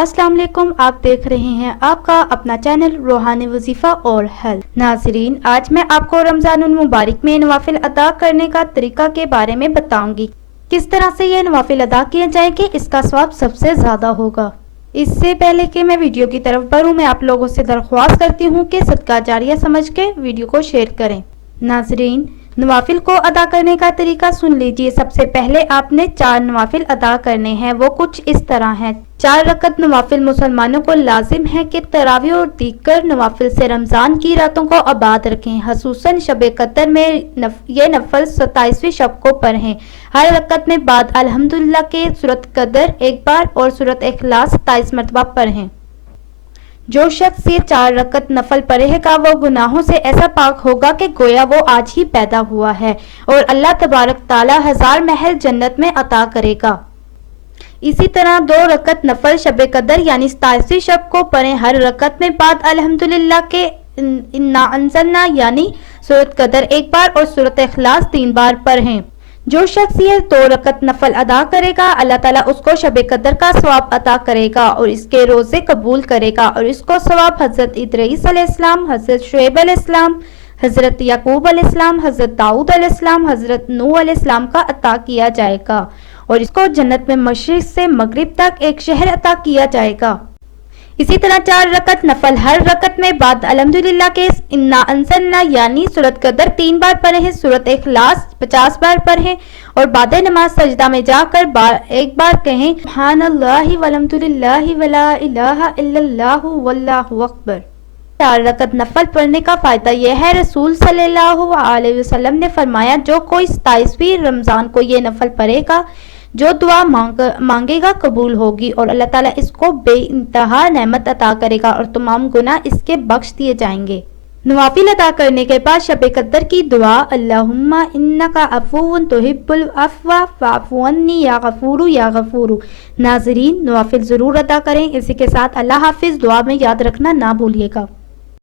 अस्सलाम वालेकुम। आप देख रहे हैं आपका अपना चैनल रूहानी वजीफा और हेल्थ। नाजरीन, आज मैं आपको रमजानुल मुबारक में नवाफिल अदा करने का तरीका के बारे में बताऊंगी। किस तरह से ये नवाफिल अदा किए जाएंगे, इसका सवाब सबसे ज्यादा होगा। इससे पहले कि मैं वीडियो की तरफ बढ़ूं, मैं आप लोगों से दरख्वास्त करती हूँ कि सदका जारिया समझ के वीडियो को शेयर करें। नाजरीन, नवाफिल को अदा करने का तरीका सुन लीजिए। सबसे पहले आपने 4 नवाफिल अदा करने हैं। वो कुछ इस तरह हैं। 4 रकत नवाफिल मुसलमानों को लाजिम है कि तरावी और दीगर नवाफिल से रमजान की रातों को आबाद रखें। खसूसन शब कदर में ये नफल 27वीं शब को पढ़ें। हर रकत में बाद अल्हम्दुलिल्लाह के सूरत कदर एक बार और सूरत इखलास 27 मरतबा पढ़ें। जो शख्स ये 4 रकत नफल पढ़ेगा वो गुनाहों से ऐसा पाक होगा कि गोया वो आज ही पैदा हुआ है, और अल्लाह तबारक ताला 1000 महल जन्नत में अता करेगा। इसी तरह 2 रकत नफल शब कदर यानी 27वीं शब को पढ़ें। हर रकत में बाद अल्हम्दुलिल्लाह के इन्ना अंज़लना यानी सूरत कदर एक बार और सूरत इखलास 3 बार पढ़ें। जो शख्स ये 2 रकत नफल अदा करेगा, अल्लाह ताला उसको शब कदर का सवाब अता करेगा और इसके रोजे कबूल करेगा, और इसको सवाब हजरत इदरीस अलैहिस्सलाम, हजरत शुएब अलैहिस्सलाम, हजरत याकूब अलैहिस्सलाम, हजरत दाऊद अलैहिस्सलाम, हजरत नूह अलैहिस्सलाम का अता किया जाएगा, और इसको जन्नत में मशरिक से मगरिब तक एक शहर अता किया जाएगा। इसी तरह 4 रकत नफल हर रकत में बाद अल्हम्दुलिल्लाह के इन्ना अंज़लना यानी सूरत कदर 3 बार पढ़ें, सूरत इखलास 50 बार पढ़ें, और बाद नमाज सजदा में जाकर एक बार कहें सुब्हानल्लाहि वल्हम्दुलिल्लाहि वला इलाहा इल्लल्लाहु वल्लाहु अकबर। 4 रकत नफल पढ़ने का फायदा यह है, रसूल सल्लल्लाहु अलैहि वसल्लम ने फरमाया, जो कोई 27वीं रमजान को ये नफल पढ़ेगा, जो दुआ मांगेगा कबूल होगी, और अल्लाह ताला इसको बेइंतहा नेमत अता करेगा और तमाम गुनाह इसके बख्श दिए जाएंगे। नवाफिल अदा करने के बाद शब कदर की दुआ अल्लाहुम्मा इन्नका अफूवन तुहिब्बुल अफ़्वा फ़अफ़ु अन्नी या गफूरू या गफूरू। नाज़रीन, नवाफिल ज़रूर अदा करें। इसी के साथ अल्लाह हाफिज़। दुआ में याद रखना ना भूलिएगा।